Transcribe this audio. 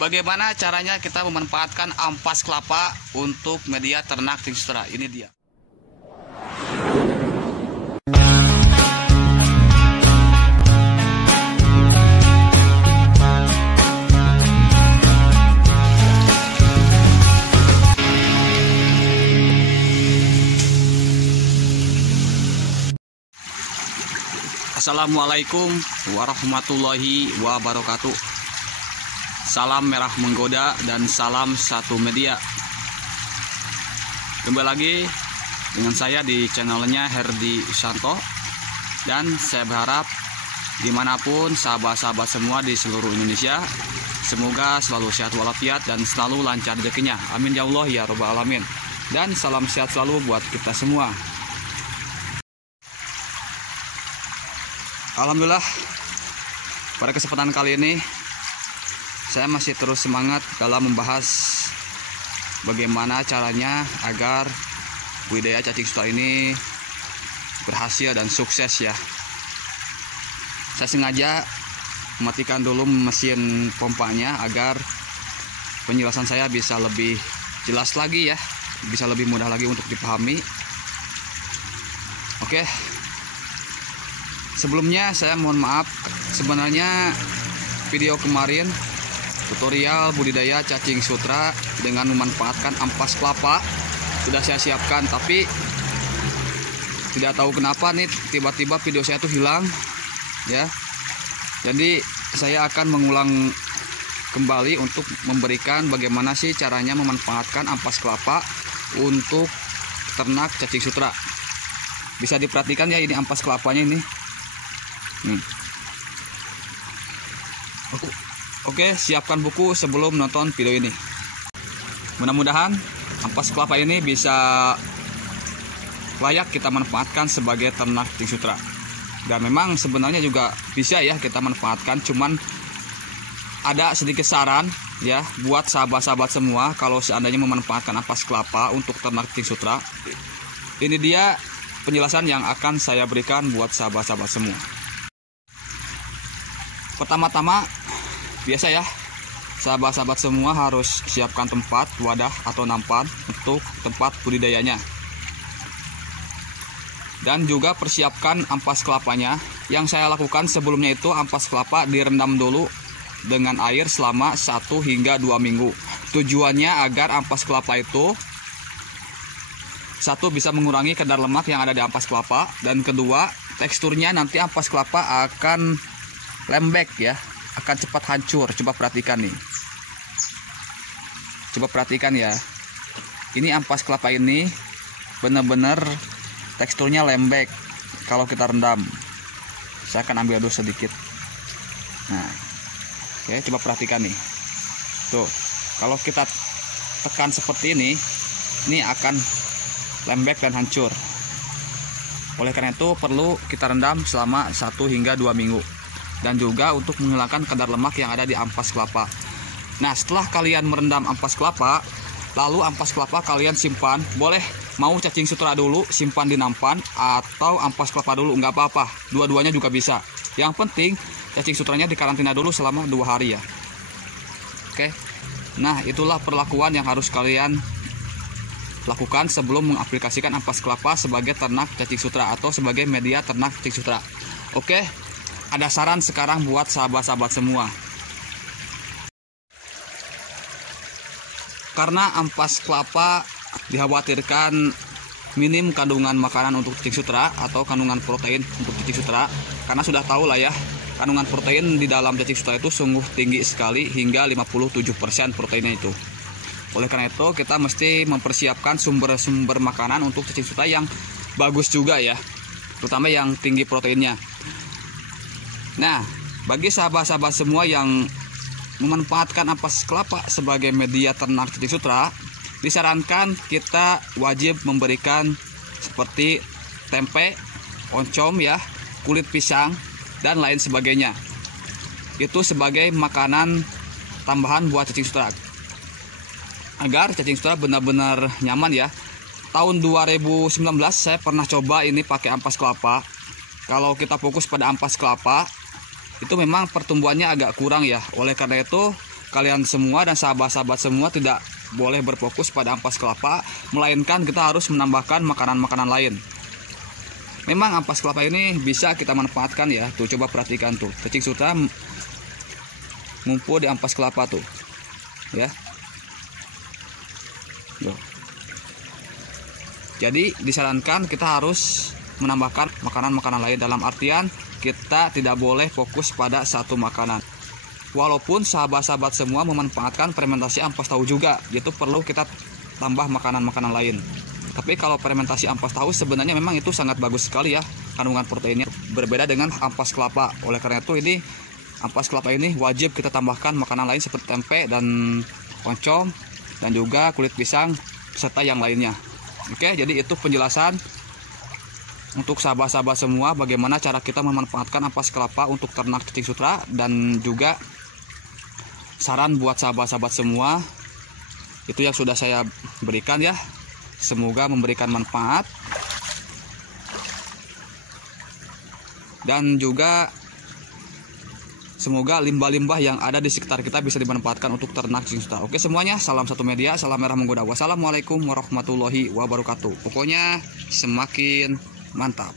Bagaimana caranya kita memanfaatkan ampas kelapa untuk media ternak cacing sutra? Ini dia. Assalamualaikum warahmatullahi wabarakatuh. Salam merah menggoda dan salam satu media. Kembali lagi dengan saya di channelnya Herdi Santo. Dan saya berharap dimanapun sahabat-sahabat semua di seluruh Indonesia, semoga selalu sehat walafiat dan selalu lancar rezekinya. Amin ya Allah ya Rabbal alamin. Dan salam sehat selalu buat kita semua. Alhamdulillah, pada kesempatan kali ini saya masih terus semangat dalam membahas bagaimana caranya agar budidaya cacing sutra ini berhasil dan sukses ya. Saya sengaja mematikan dulu mesin pompanya agar penjelasan saya bisa lebih jelas lagi ya, bisa lebih mudah lagi untuk dipahami. Oke. Sebelumnya saya mohon maaf, sebenarnya video kemarin tutorial budidaya cacing sutra dengan memanfaatkan ampas kelapa sudah saya siapkan, tapi tidak tahu kenapa nih tiba-tiba video saya tuh hilang ya. Jadi saya akan mengulang kembali untuk memberikan bagaimana sih caranya memanfaatkan ampas kelapa untuk ternak cacing sutra. Bisa diperhatikan ya, ini ampas kelapanya ini. Oke, siapkan buku sebelum nonton video ini. Mudah-mudahan ampas kelapa ini bisa layak kita manfaatkan sebagai ternak cacing sutra. Dan memang sebenarnya juga bisa ya kita manfaatkan, cuman ada sedikit saran ya buat sahabat-sahabat semua kalau seandainya memanfaatkan ampas kelapa untuk ternak cacing sutra. Ini dia penjelasan yang akan saya berikan buat sahabat-sahabat semua. Pertama-tama, biasa ya, sahabat-sahabat semua harus siapkan tempat, wadah atau nampan untuk tempat budidayanya. Dan juga persiapkan ampas kelapanya. Yang saya lakukan sebelumnya itu ampas kelapa direndam dulu dengan air selama 1 hingga 2 minggu. Tujuannya agar ampas kelapa itu satu, bisa mengurangi kadar lemak yang ada di ampas kelapa, dan kedua, teksturnya nanti ampas kelapa akan lembek ya, akan cepat hancur. Coba perhatikan nih, coba perhatikan ya, ini ampas kelapa ini benar-benar teksturnya lembek kalau kita rendam. Saya akan ambil dulu sedikit. Nah, oke, coba perhatikan nih, tuh kalau kita tekan seperti ini akan lembek dan hancur. Oleh karena itu perlu kita rendam selama 1 hingga 2 minggu. Dan juga untuk menghilangkan kadar lemak yang ada di ampas kelapa. Nah, setelah kalian merendam ampas kelapa, lalu ampas kelapa kalian simpan. Boleh mau cacing sutra dulu simpan di nampan, atau ampas kelapa dulu, nggak apa-apa, dua-duanya juga bisa. Yang penting cacing sutranya dikarantina dulu selama 2 hari ya. Oke. Nah, itulah perlakuan yang harus kalian lakukan sebelum mengaplikasikan ampas kelapa sebagai ternak cacing sutra atau sebagai media ternak cacing sutra. Oke. Ada saran sekarang buat sahabat-sahabat semua. Karena ampas kelapa dikhawatirkan minim kandungan makanan untuk cacing sutra atau kandungan protein untuk cacing sutra. Karena sudah tahu lah ya, kandungan protein di dalam cacing sutra itu sungguh tinggi sekali, hingga 57% proteinnya itu. Oleh karena itu kita mesti mempersiapkan sumber-sumber makanan untuk cacing sutra yang bagus juga ya, terutama yang tinggi proteinnya. Nah, bagi sahabat-sahabat semua yang memanfaatkan ampas kelapa sebagai media ternak cacing sutra, disarankan kita wajib memberikan seperti tempe, oncom ya, kulit pisang, dan lain sebagainya. Itu sebagai makanan tambahan buat cacing sutra, agar cacing sutra benar-benar nyaman ya. Tahun 2019 saya pernah coba ini pakai ampas kelapa. Kalau kita fokus pada ampas kelapa, itu memang pertumbuhannya agak kurang ya. Oleh karena itu kalian semua dan sahabat-sahabat semua tidak boleh berfokus pada ampas kelapa, melainkan kita harus menambahkan makanan-makanan lain. Memang ampas kelapa ini bisa kita manfaatkan ya. Tuh coba perhatikan tuh, cacing sutra ngumpul di ampas kelapa tuh. Ya. Tuh. Jadi disarankan kita harus menambahkan makanan-makanan lain, dalam artian kita tidak boleh fokus pada satu makanan. Walaupun sahabat-sahabat semua memanfaatkan fermentasi ampas tahu juga, itu perlu kita tambah makanan-makanan lain. Tapi kalau fermentasi ampas tahu sebenarnya memang itu sangat bagus sekali ya, kandungan proteinnya berbeda dengan ampas kelapa. Oleh karena itu ini ampas kelapa ini wajib kita tambahkan makanan lain seperti tempe dan oncom dan juga kulit pisang serta yang lainnya. Oke, jadi itu penjelasan untuk sahabat-sahabat semua bagaimana cara kita memanfaatkan ampas kelapa untuk ternak cacing sutra, dan juga saran buat sahabat-sahabat semua itu yang sudah saya berikan ya. Semoga memberikan manfaat, dan juga semoga limbah-limbah yang ada di sekitar kita bisa dimanfaatkan untuk ternak cacing sutra. Oke semuanya, salam satu media, salam merah menggoda. Wassalamualaikum warahmatullahi wabarakatuh. Pokoknya semakin mantap.